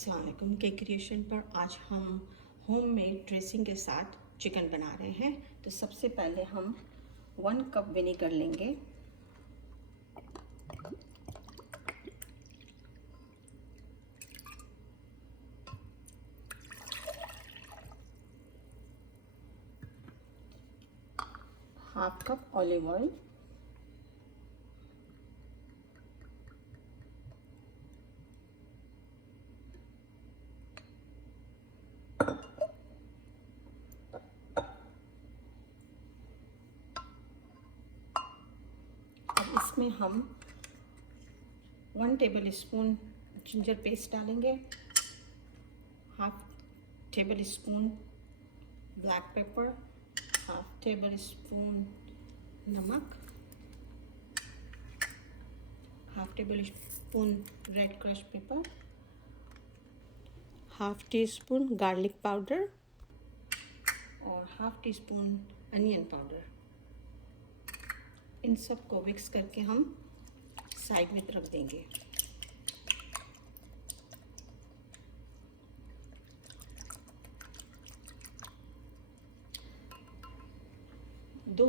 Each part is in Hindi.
अस्सलाम वालेकुम। केक क्रिएशन पर आज हम होममेड ड्रेसिंग के साथ चिकन बना रहे हैं। तो सबसे पहले हम 1 कप विनेगर लेंगे, हाफ कप ऑलिव ऑयल, अब इसमें हम 1 टेबल स्पून जिंजर पेस्ट डालेंगे, half table spoon black pepper, half table spoon नमक, half table spoon red crush pepper, half tea spoon garlic powder और half tea spoon onion powder. इन सब को मिक्स करके हम साइड में रख देंगे। दो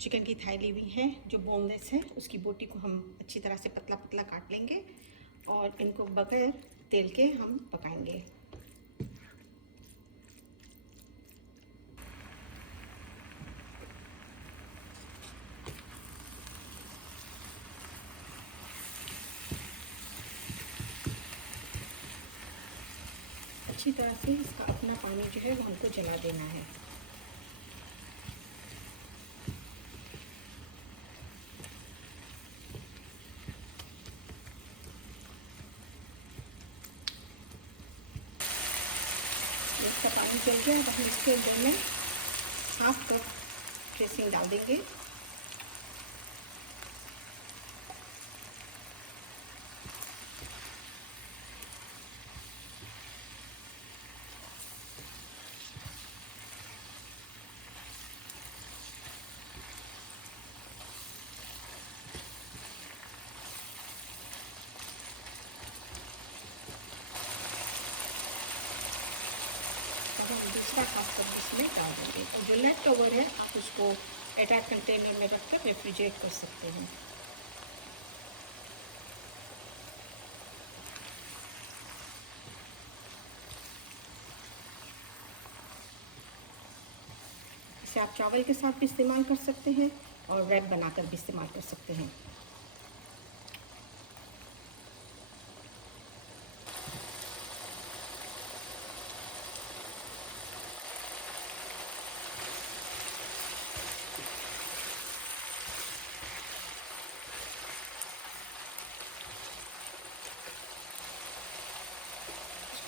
चिकन की थाई ली हुई है जो बोनलेस है, उसकी बोटी को हम अच्छी तरह से पतला पतला काट लेंगे और इनको बगैर तेल के हम पकाएंगे। अच्छी तरह से इसका अपना पानी जो है वो हमको जला देना है। इसका पानी जल गया, अब हम इसके अंदर में हाफ कप ड्रेसिंग डाल देंगे। हम दूसरा हाफ कप इसमें डाल देंगे और जो लेफ्ट ओवर है आप उसको एयरटाइट कंटेनर में रखकर रेफ्रिजरेट कर सकते हैं। इसे आप चावल के साथ भी इस्तेमाल कर सकते हैं और रैप बनाकर भी इस्तेमाल कर सकते हैं।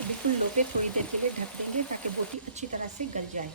बिल्कुल लो पे थोड़ी देर के लिए ढक देंगे ताकि बोटी अच्छी तरह से गल जाए।